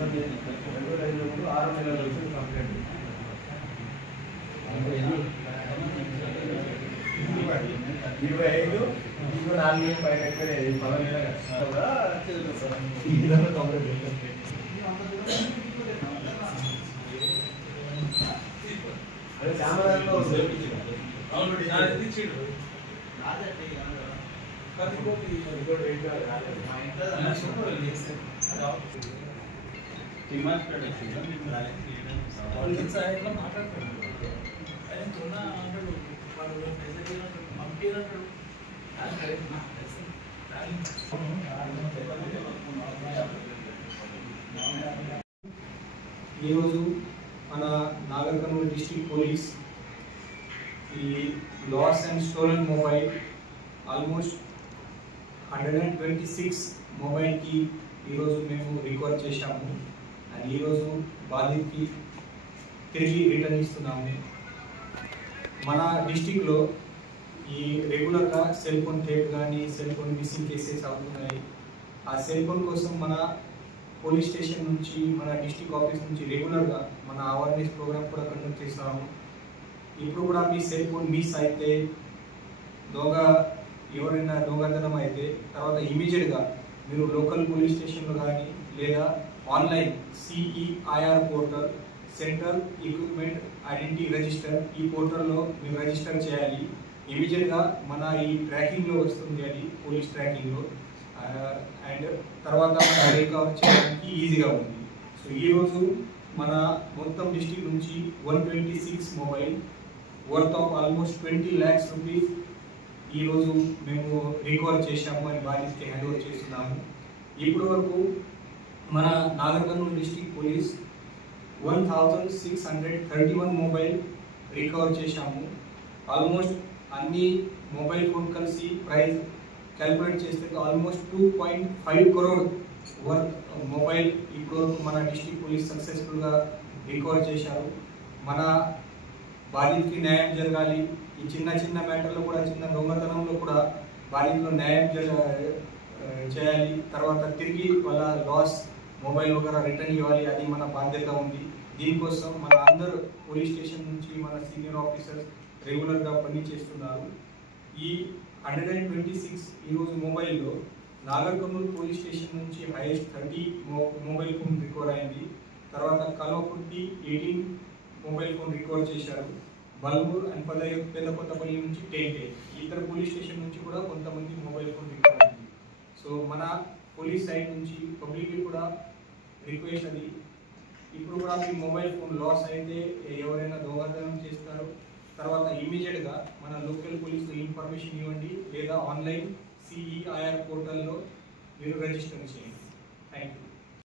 6 నెలల కంప్లైంట్ 25 4 పైన ఎక్కడే 10 నెలలు కూడా ఈ విధంగా కంప్లైంట్ అదే కెమెరాలో ఈరోజు మన నాగర్ కర్నూలు డిస్ట్రిక్ట్ పోలీస్ ఈ lost and stolen mobile almost 126 మొబైల్కి ఈరోజు మేము రికవర్ చేశాము. అండ్ ఈరోజు బాధితుకి తిరిగి రిటర్న్ ఇస్తున్నాము. మన డిస్టిక్లో ఈ రెగ్యులర్గా సెల్ ఫోన్ థెఫ్ట్ కానీ సెల్ ఫోన్ మిస్సింగ్ కేసెస్ అవుతున్నాయి. ఆ సెల్ ఫోన్ కోసం మన పోలీస్ స్టేషన్ నుంచి మన డిస్టిక్ ఆఫీస్ నుంచి రెగ్యులర్గా మన అవేర్నెస్ ప్రోగ్రామ్ కూడా కండక్ట్ చేస్తున్నాము. ఇప్పుడు కూడా మీ సెల్ ఫోన్ మిస్ అయితే ఎవరైనా దొంగతనం అయితే తర్వాత ఇమీడియట్గా మీరు లోకల్ పోలీస్ స్టేషన్లో కానీ లేదా online CEIR portal central equipment identity register ఈ పోర్టల్లో మీరు రిజిస్టర్ చేయాలి. ఇమీడియట్గా మన ఈ ట్రాకింగ్లో వస్తుంది, అది పోలీస్ ట్రాకింగ్లో. అండ్ తర్వాత మన రికవర్ చేయడానికి ఈజీగా ఉంది. సో ఈరోజు మన మొత్తం డిస్ట్రిక్ట్ నుంచి 126 mobile worth of almost 20 lakhs rupees ఈరోజు మేము రికవర్ చేశాము అని బాధితుకి హ్యాండ్ ఓవర్ చేస్తున్నాము. ఇప్పటి వరకు మన Nagar Kurnool district police 1631 mobile recover చేశాము. ఆల్మోస్ట్ అన్ని మొబైల్ ఫోన్ కలిసి ప్రైస్ క్యాల్కులేట్ చేస్తే ఆల్మోస్ట్ 2.5 crore వర్త్ మొబైల్ ఇప్పటివరకు మన డిస్ట్రిక్ట్ పోలీస్ సక్సెస్ఫుల్గా రికవర్ చేశారు. మన బాధితుకి న్యాయం జరగాలి. ఈ చిన్న మ్యాటర్లో కూడా చిన్న దొంగతనంలో కూడా బాధితులు న్యాయం చేయాలి. తర్వాత తిరిగి వాళ్ళ లాస్ మొబైల్ వగైరా రిటర్న్ ఇవ్వాలి. అది మన బాధ్యత ఉంది. దీనికోసం మన అందరూ పోలీస్ స్టేషన్ నుంచి మన సీనియర్ ఆఫీసర్స్ రెగ్యులర్గా పని చేస్తున్నారు. ఈ 126 ఈరోజు మొబైల్లో నాగర్ కర్నూలు పోలీస్ స్టేషన్ నుంచి హైయెస్ట్ 30 మొబైల్ ఫోన్ రికవర్ అయింది. తర్వాత కల్వకుర్తి 18 మొబైల్ ఫోన్ రికవర్ చేశారు. బల్మూర్ అండ్ పెద్దకొత్తపల్లి నుంచి 10 ఇతర పోలీస్ స్టేషన్ నుంచి కూడా కొంతమంది మొబైల్ ఫోన్ రికవర్ అయింది. సో మన పోలీస్ సైడ్ నుంచి పబ్లిక్కి కూడా రిక్వెస్ట్ అది, ఇప్పుడు కూడా మీ మొబైల్ ఫోన్ లాస్ అయితే ఎవరైనా దొంగతనం చేస్తారు తర్వాత ఇమీడియట్గా మన లోకల్ పోలీసులో ఇన్ఫర్మేషన్ ఇవ్వండి లేదా ఆన్లైన్ CEIR పోర్టల్లో మీరు రిజిస్టర్ చేయండి. Thank you.